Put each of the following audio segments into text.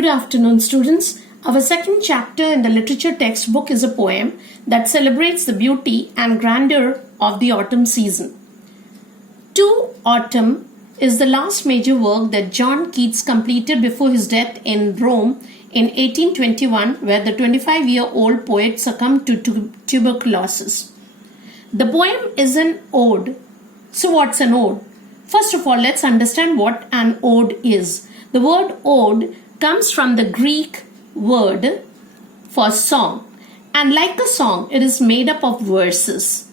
Good afternoon, students. Our second chapter in the literature textbook is a poem that celebrates the beauty and grandeur of the autumn season. To Autumn is the last major work that John Keats completed before his death in Rome in 1821, where the 25-year-old poet succumbed to tuberculosis. The poem is an ode. So what's an ode? First of all, let's understand what an ode is. The word ode comes from the Greek word for song, and like a song, it is made up of verses.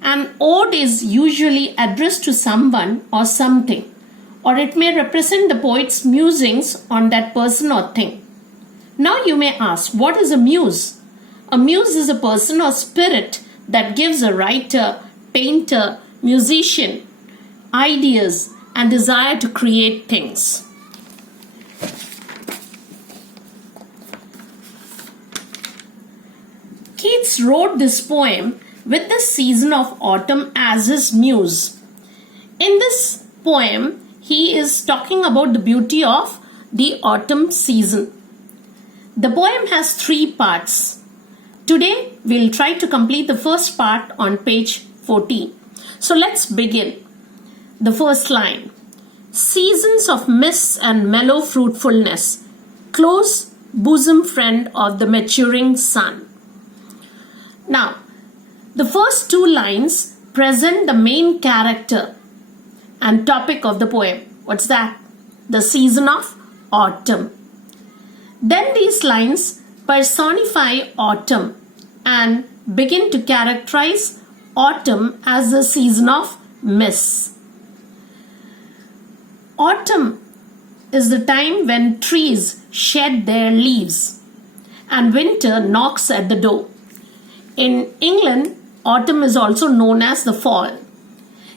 An ode is usually addressed to someone or something, or it may represent the poet's musings on that person or thing. Now you may ask, what is a muse? A muse is a person or spirit that gives a writer, painter, musician ideas and desire to create things. Keats wrote this poem with the season of autumn as his muse. In this poem, he is talking about the beauty of the autumn season. The poem has 3 parts. Today, we'll try to complete the first part on page 14. So let's begin. The first line. Seasons of mists and mellow fruitfulness, close bosom friend of the maturing sun. Now, the first 2 lines present the main character and topic of the poem. What's that? The season of autumn. Then these lines personify autumn and begin to characterize autumn as the season of mists. Autumn is the time when trees shed their leaves and winter knocks at the door. In England, autumn is also known as the fall.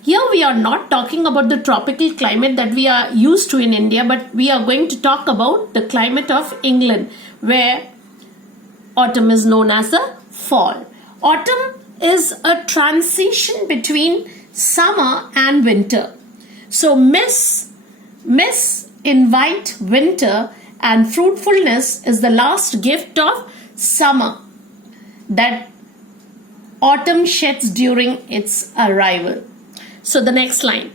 Here we are not talking about the tropical climate that we are used to in India, but we are going to talk about the climate of England, where autumn is known as the fall. Autumn is a transition between summer and winter. So mists invite winter, and fruitfulness is the last gift of summer that autumn sheds during its arrival. So the next line.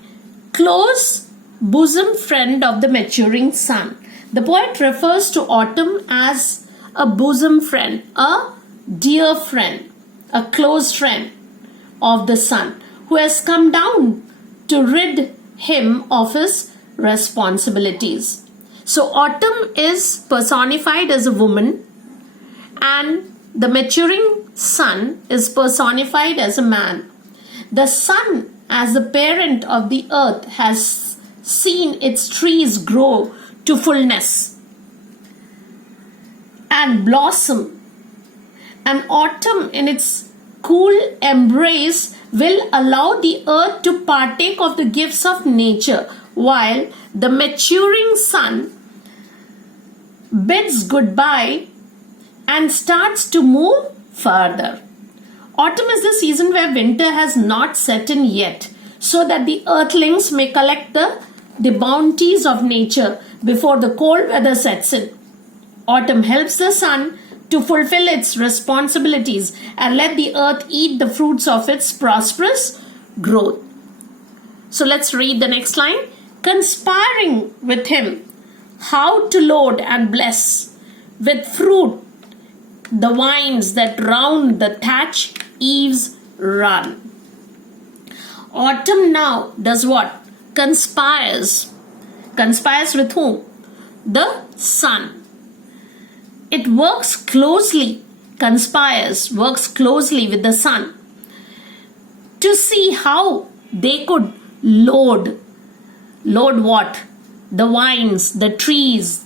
Close bosom friend of the maturing sun. The poet refers to autumn as a bosom friend, a dear friend, a close friend of the sun who has come down to rid him of his responsibilities. So autumn is personified as a woman, and the maturing sun is personified as a man. The sun, as the parent of the earth, has seen its trees grow to fullness and blossom. And autumn, in its cool embrace, will allow the earth to partake of the gifts of nature, while the maturing sun bids goodbye and starts to move further. Autumn is the season where winter has not set in yet, so that the earthlings may collect the bounties of nature before the cold weather sets in. Autumn helps the sun to fulfill its responsibilities and let the earth eat the fruits of its prosperous growth. So let's read the next line. Conspiring with him how to load and bless with fruit the vines that round the thatch eaves run. Autumn now does what? Conspires. Conspires with whom? The sun. It works closely, works closely with the sun to see how they could load what? The vines, the trees,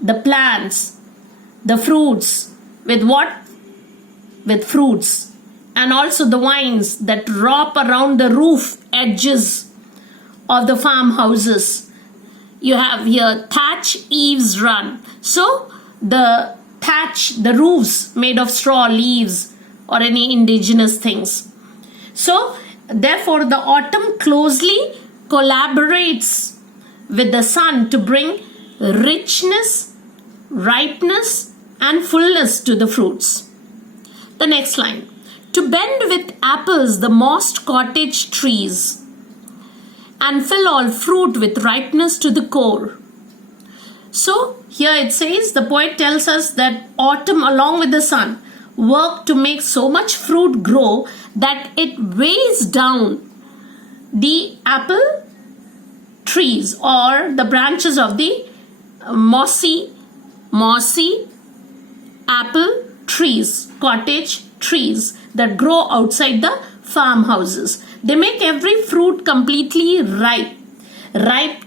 the plants, the fruits. With what? With fruits. And also the vines that wrap around the roof edges of the farmhouses. You have here thatch eaves run. So the thatch, the roofs made of straw, leaves, or any indigenous things. So therefore the autumn closely collaborates with the sun to bring richness ripeness and fullness to the fruits. The next line. To bend with apples the mossed cottage trees and fill all fruit with ripeness to the core. So here it says, the poet tells us that autumn along with the sun work to make so much fruit grow that it weighs down the apple trees or the branches of the mossy apple trees, cottage trees that grow outside the farmhouses. They make every fruit completely ripe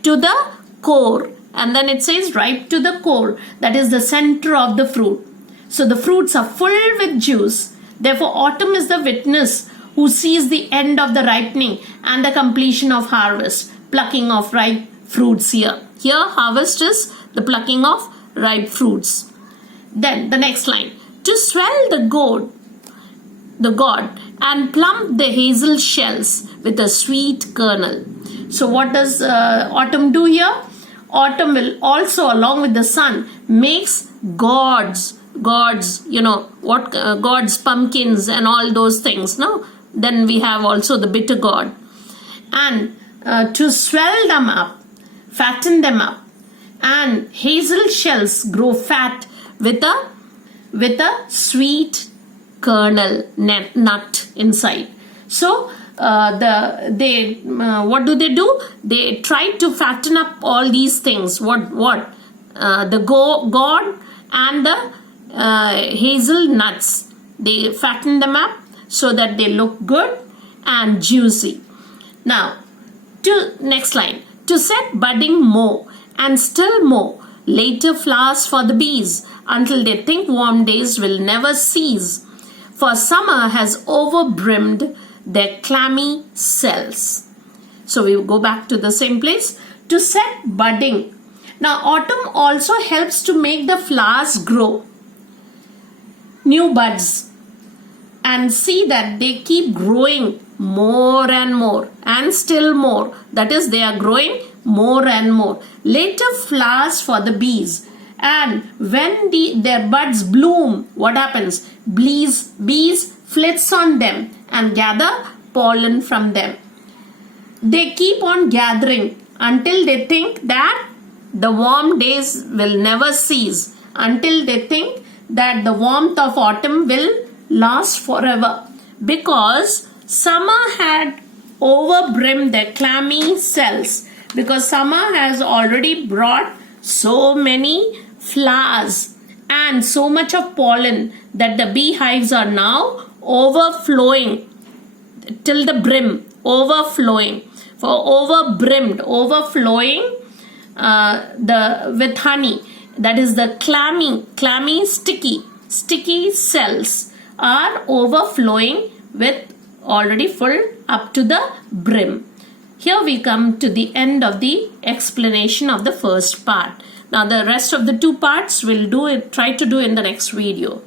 to the core. And then it says ripe to the core, that is the center of the fruit. So the fruits are full with juice. Therefore, autumn is the witness who sees the end of the ripening and the completion of harvest, plucking of ripe fruits here. Here, harvest is the plucking of ripe fruits. Then the next line. To swell the god and plump the hazel shells with a sweet kernel. So what does autumn do here? Autumn will also, along with the sun, makes gods, gods, pumpkins and all those things. No? Then we have also the bitter gourd. And to swell them up, fatten them up, and hazel shells grow fat with a sweet kernel nut inside. So what do? They try to fatten up all these things. The gourd and the hazel nuts. They fatten them up so that they look good and juicy. Now, next line. To set budding more and still more later flowers for the bees until they think warm days will never cease. For summer has overbrimmed their clammy cells. So we will go back to the same place. To set budding. Now autumn also helps to make the flowers grow new buds and see that they keep growing more and more and still more. That is, they are growing more and more. Later flowers for the bees. And when their buds bloom, what happens? Bees flits on them and gather pollen from them. They keep on gathering until they think that the warm days will never cease, until they think that the warmth of autumn will last forever, because summer had overbrimmed their clammy cells, because summer has already brought so many flowers and so much of pollen that the beehives are now overflowing till the brim, overflowing with honey. That is the clammy sticky cells are overflowing with already full up to the brim. Here we come to the end of the explanation of the first part. Now the rest of the two parts we'll try to do in the next video.